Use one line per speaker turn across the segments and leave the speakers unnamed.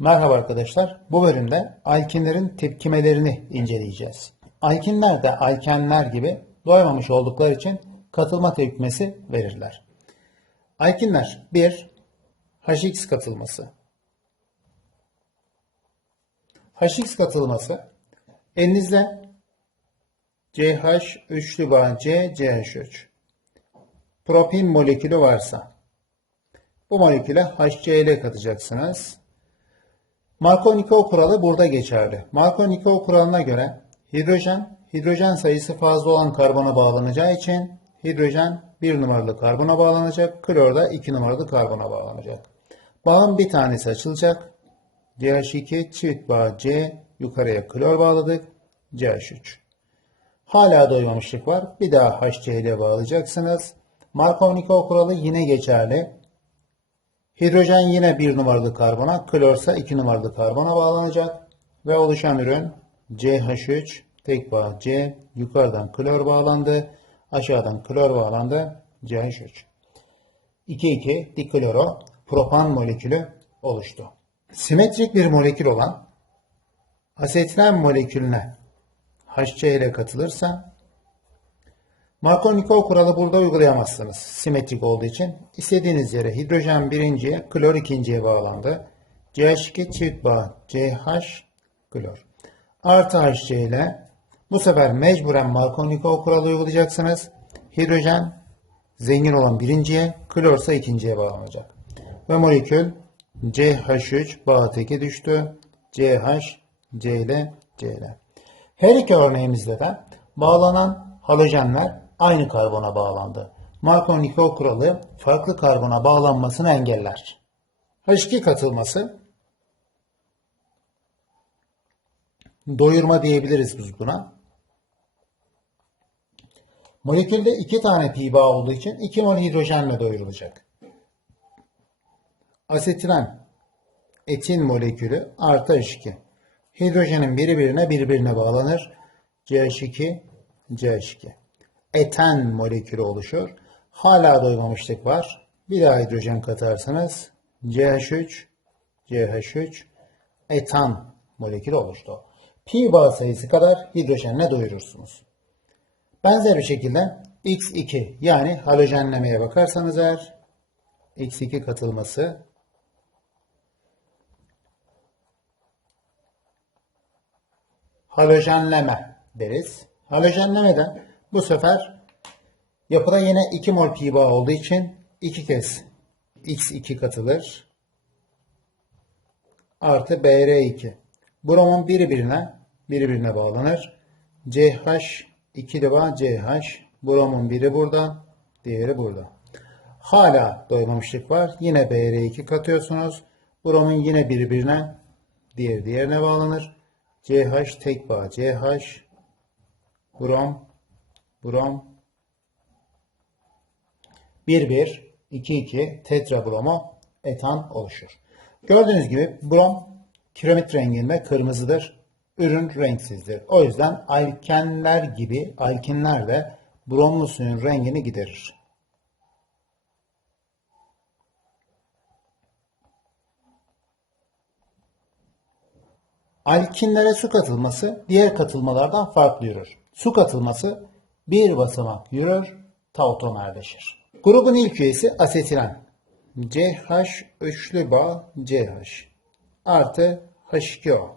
Merhaba arkadaşlar. Bu bölümde alkinlerin tepkimelerini inceleyeceğiz. Alkinler de alkenler gibi doymamış oldukları için katılma tepkimesi verirler. Alkinler 1. HX katılması. HX katılması elinizde CH üçlü bağ C CH3 propin molekülü varsa bu moleküle HCl katacaksınız. Marko-Nikol kuralı burada geçerli. Marko-Nikol kuralına göre hidrojen, hidrojen sayısı fazla olan karbona bağlanacağı için hidrojen 1 numaralı karbona bağlanacak, klor da 2 numaralı karbona bağlanacak. Bağın bir tanesi açılacak. CH2 çift bağ C yukarıya klor bağladık. CH3. Hala doymamışlık var. Bir daha HCl bağlayacaksınız. Markov-Nikol kuralı yine geçerli. Hidrojen yine bir numaralı karbona, klorsa 2 numaralı karbona bağlanacak ve oluşan ürün CH3 tek bağ C yukarıdan klor bağlandı, aşağıdan klor bağlandı CH3. 2,2 dikloro propan molekülü oluştu. Simetrik bir molekül olan asetilen molekülüne HCl katılırsa Marko-Nikol kuralı burada uygulayamazsınız. Simetrik olduğu için. istediğiniz yere hidrojen birinciye, klor ikinciye bağlandı. CH2 çift bağ CH klor. Artı HC ile bu sefer mecburen Marko-Nikol kuralı uygulayacaksınız. Hidrojen zengin olan birinciye, klorsa ikinciye bağlanacak. Ve molekül CH3 bağ teke düştü. CH, C ile C ile. Her iki örneğimizde de bağlanan halojenler aynı karbona bağlandı. Marko-Nikol kuralı farklı karbona bağlanmasını engeller. H2 katılması doyurma diyebiliriz biz buna. Molekülde iki tane pi bağ olduğu için 2 mol hidrojenle doyurulacak. Asetilen etin molekülü artı H2. Hidrojenin biri birine birbirine bağlanır. CH2, CH2 eten molekülü oluşur. Hala doymamışlık var. Bir daha hidrojen katarsanız CH3, CH3 etan molekülü oluştu. Pi bağ sayısı kadar hidrojenle doyurursunuz. Benzer bir şekilde X2 yani halojenlemeye bakarsanız eğer X2 katılması halojenleme deriz. Halojenlemede bu sefer yapıda yine 2 mol pi bağ olduğu için 2 kez X2 katılır. Artı Br2. Bromun biri birine birbirine bağlanır. CH ikili bağ CH. Bromun biri burada, diğeri burada. Hala doymamışlık var. Yine Br2 katıyorsunuz. Bromun yine birbirine, diğer diğerine bağlanır. CH tek bağ CH. Brom brom 1-1, 2-2 tetrabromo etan oluşur. Gördüğünüz gibi brom kiremit renginde kırmızıdır. Ürün renksizdir. O yüzden alkenler gibi alkinler de bromlu suyun rengini giderir. Alkinlere su katılması diğer katılmalardan farklı yürür. Su katılması bir basamak yürür, tautomerleşir. Grubun ilk üyesi asetilen. CH üçlü bağ CH artı H2O.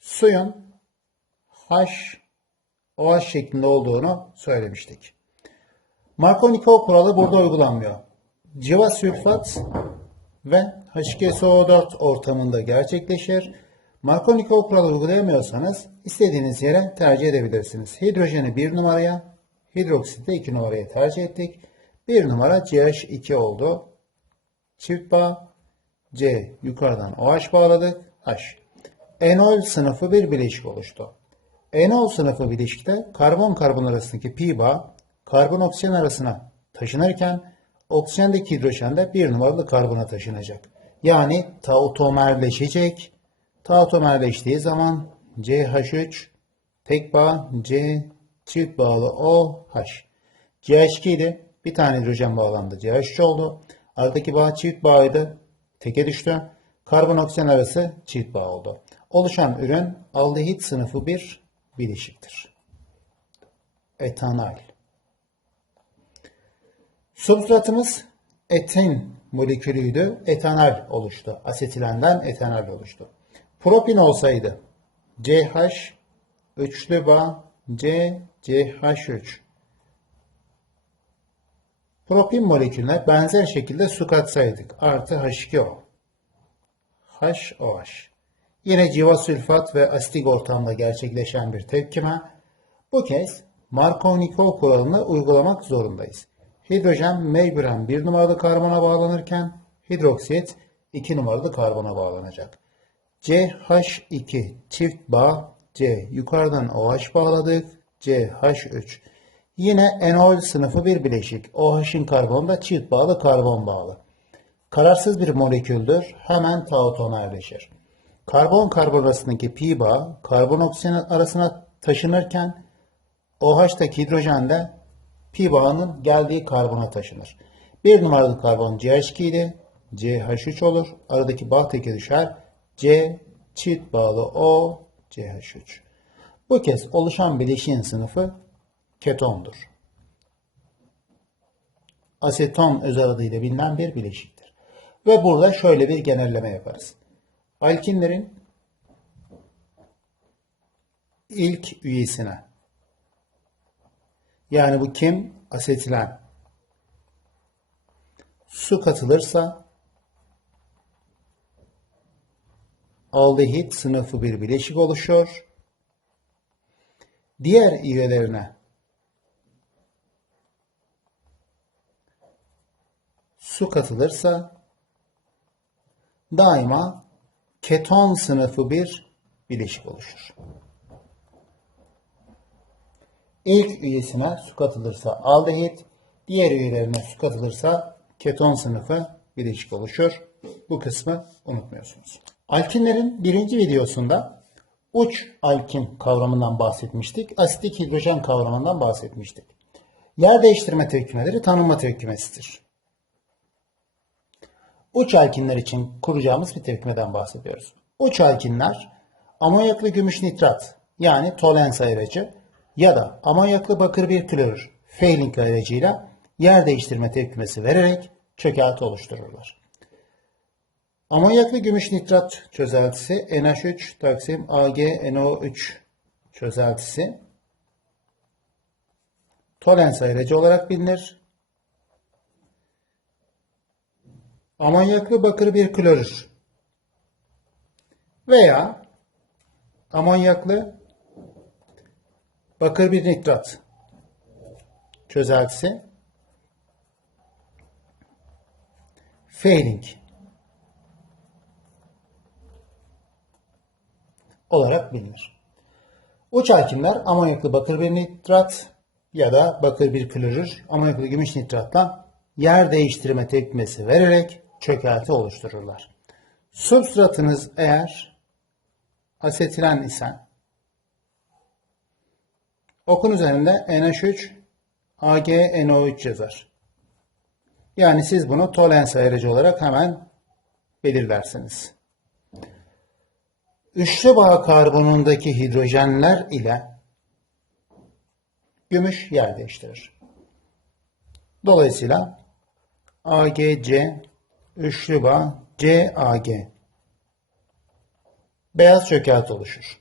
Suyun H OH şeklinde olduğunu söylemiştik. Marko-Nikol kuralı burada uygulanmıyor. Civa sülfat ve H2SO4 ortamında gerçekleşir. Marko-Nikol kuralı uygulayamıyorsanız istediğiniz yere tercih edebilirsiniz. Hidrojeni 1 numaraya, hidroksiti 2 numaraya tercih ettik. 1 numara CH2 oldu. Çift bağ C yukarıdan OH bağladık. H. Enol sınıfı bir bileşik oluştu. Enol sınıfı bileşikte karbon karbon arasındaki pi bağ karbon oksijen arasına taşınırken oksijendeki hidrojen de bir numaralı karbona taşınacak. Yani tautomerleşecek. Tautomerleştiği zaman CH3 tek bağ C çift bağlı OH. CH2 idi. Bir tane hidrojen bağlandı. CH3 oldu. Aradaki bağ çift bağıydı. Teke düştü. Karbon oksijen arası çift bağ oldu. Oluşan ürün aldehit sınıfı bir bileşiktir. Etanol. Substratımız etin molekülüydü. Etanol oluştu. Asetilenden etanol oluştu. Propin olsaydı CH üçlü bağ C CH3 Propin molekülüne benzer şekilde su katsaydık. Artı H2O. HOH. Yine civa sülfat ve asitik ortamda gerçekleşen bir tepkime. Bu kez Markov-Nikol kuralını uygulamak zorundayız. Hidrojen mecburen bir numaralı karbona bağlanırken hidroksit 2 numaralı karbona bağlanacak. CH2 çift bağ C yukarıdan OH bağladık. CH3 Yine enol sınıfı bir bileşik. OH'in karbonu da çift bağlı karbon bağlı. Kararsız bir moleküldür. Hemen taotona yerleşir. Karbon karbon arasındaki pi bağı karbon oksijen arasına taşınırken OH'taki hidrojen de pi bağının geldiği karbona taşınır. Bir numaralı karbon CH2 idi. CH3 olur. Aradaki bağ teke düşer. C çift bağlı O CH3. Bu kez oluşan bileşiğin sınıfı ketondur. Aseton özel adıyla bilinen bir bileşiktir. Ve burada şöyle bir genelleme yaparız. Alkinlerin ilk üyesine yani bu kim? Asetilen. Su katılırsa aldehit sınıfı bir bileşik oluşuyor. Diğer üyelerine su katılırsa daima keton sınıfı bir bileşik oluşur. İlk üyesine su katılırsa aldehit, diğer üyelerine su katılırsa keton sınıfı bileşik oluşur. Bu kısmı unutmuyorsunuz. Alkinlerin birinci videosunda uç alkin kavramından bahsetmiştik. Asitik hidrojen kavramından bahsetmiştik. Yer değiştirme tepkimeleri tanınma tepkimesidir. Uç alkinler için kuracağımız bir tepkimeden bahsediyoruz. Uç alkinler amonyaklı gümüş nitrat yani tolens ayırıcı ya da amonyaklı bakır bir klorür Fehling ayırıcıyla yer değiştirme tepkimesi vererek çökelti oluştururlar. Amonyaklı gümüş nitrat çözeltisi NH3 taksim AgNO3 çözeltisi. Tolens ayırıcı olarak bilinir. Amonyaklı bakır bir klorür. Veya amonyaklı bakır bir nitrat çözeltisi. Fehling olarak bilinir. Uç alkinler amonyaklı bakır bir nitrat ya da bakır bir klorür amonyaklı gümüş nitratla yer değiştirme tepkimesi vererek çökelti oluştururlar. Substratınız eğer asetilen ise okun üzerinde NH3 AgNO3 yazar. Yani siz bunu tolens ayırıcı olarak hemen belirlersiniz. Üçlü bağ karbonundaki hidrojenler ile gümüş yer değiştirir. Dolayısıyla AgC üçlü bağ CAG beyaz çökelti oluşur.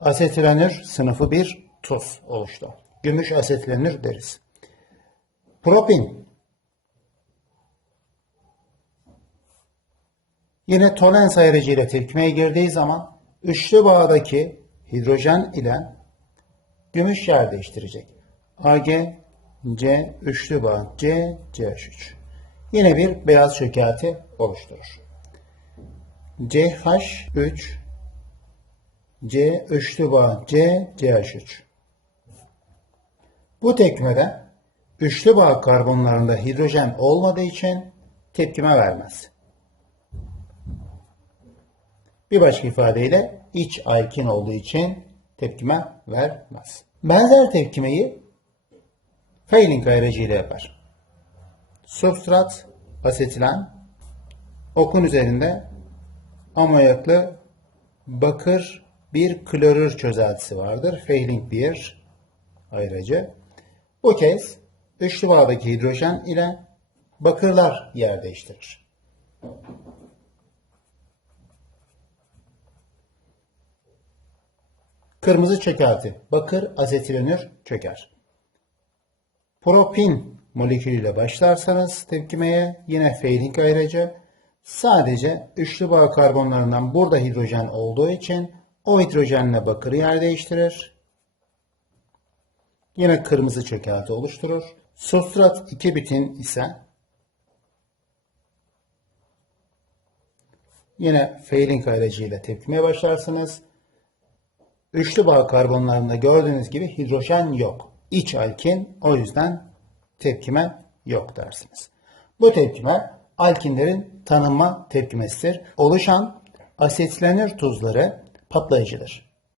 Asetilenür sınıfı bir tuz oluştu. Gümüş asetilenür deriz. Propin Yine tolens ayırıcı ile tepkimeye girdiği zaman üçlü bağdaki hidrojen ile gümüş yer değiştirecek. Ag, C, üçlü bağ, C, CH3. Yine bir beyaz çökelti oluşturur. CH3, C, üçlü bağ, C, CH3. Bu tepkimede üçlü bağ karbonlarında hidrojen olmadığı için tepkime vermez. Bir başka ifadeyle iç alkin olduğu için tepkime vermez. Benzer tepkimeyi Fehling ayrıcıyla yapar. Substrat asetilen okun üzerinde amonyaklı bakır bir klorür çözeltisi vardır. Fehling bir ayrıca. Bu kez üçlü bağdaki hidrojen ile bakırlar yer değiştirir. Kırmızı çökelti. Bakır asetilenür çöker. Propin molekülüyle başlarsanız tepkimeye yine Fehling ayrıca sadece üçlü bağ karbonlarından burada hidrojen olduğu için o hidrojenle bakırı yer değiştirir. Yine kırmızı çökelti oluşturur. Substrat 2 bitin ise yine Fehling ayracıyla tepkimeye başlarsınız. Üçlü bağ karbonlarında gördüğünüz gibi hidrojen yok. İç alkin o yüzden tepkime yok dersiniz. Bu tepkime alkinlerin tanınma tepkimesidir. Oluşan asetlenir tuzları patlayıcıdır.